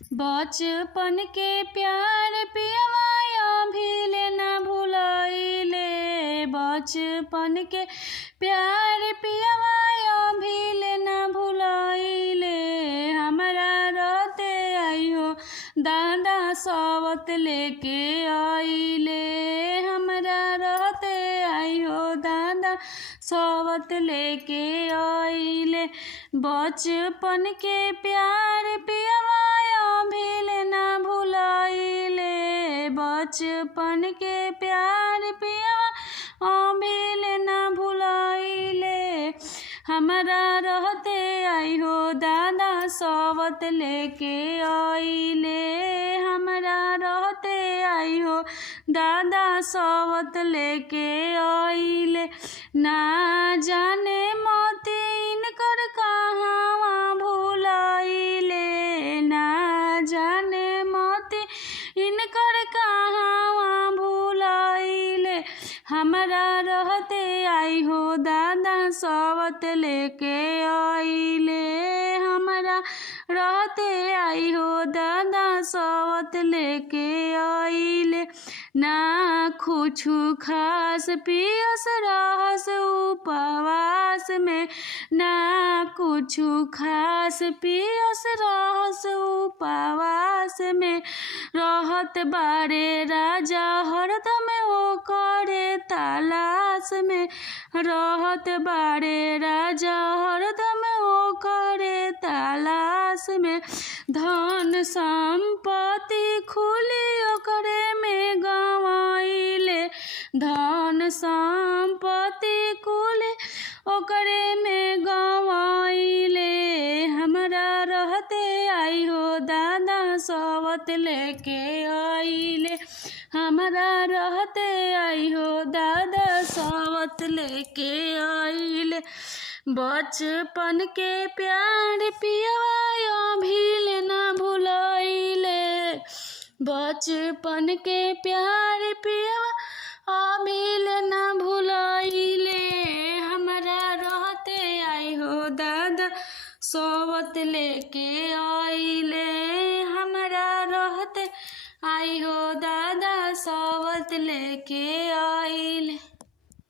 बचपन के प्यार पियवा अभिले न भुलैले। बचपन के प्यार पियवा अभिले न भुलैले। हमरा रहते आइयो दादा सवत लेके आइले। हमरा रहते आइयो दादा सवत लेके आइले। बचपन के प्यार पियवा अभिले न भुलैले। बचपन के प्यार पियवा अभिले न भुलैले। हमरा रहते आइहो दादा सवत लेके आइले। हमरा रहते आइहो दादा सवत लेके आइले। ना जाने मोती इनकर कहवा भुलैले। ना जाने मोती इनकर कहवा भुलैले। हमरा रहते आइहो दादा सवत लेके आइले। हमरा रहते आइहो दादा सवत लेके आइले। ना कुछु खास पियस रहस उपवास में। ना कुछु खास पियस रहस उपवास में। रहत बारे राजा हरदम ओकरे तलाश में। रहत बारे राजा हरदम ओकरे तलाश में। धन संपत्ति खुली ओकरे में गंवाइले। धन संपत्ति खुली ओकरे में गंवाइले। हमरा रहते आइहो दादा सवत लेके आइले। हमरा रहते आइहो दादा सवत लेके आइले। बचपन के प्यार पियवा अभिले न भुलैले। बचपन के प्यार पियवा अभिले न भुलैले। हमरा रहते आइहो दादा सवत लेके आइले। हमरा रहते आइहो दादा सवत लेके आइले।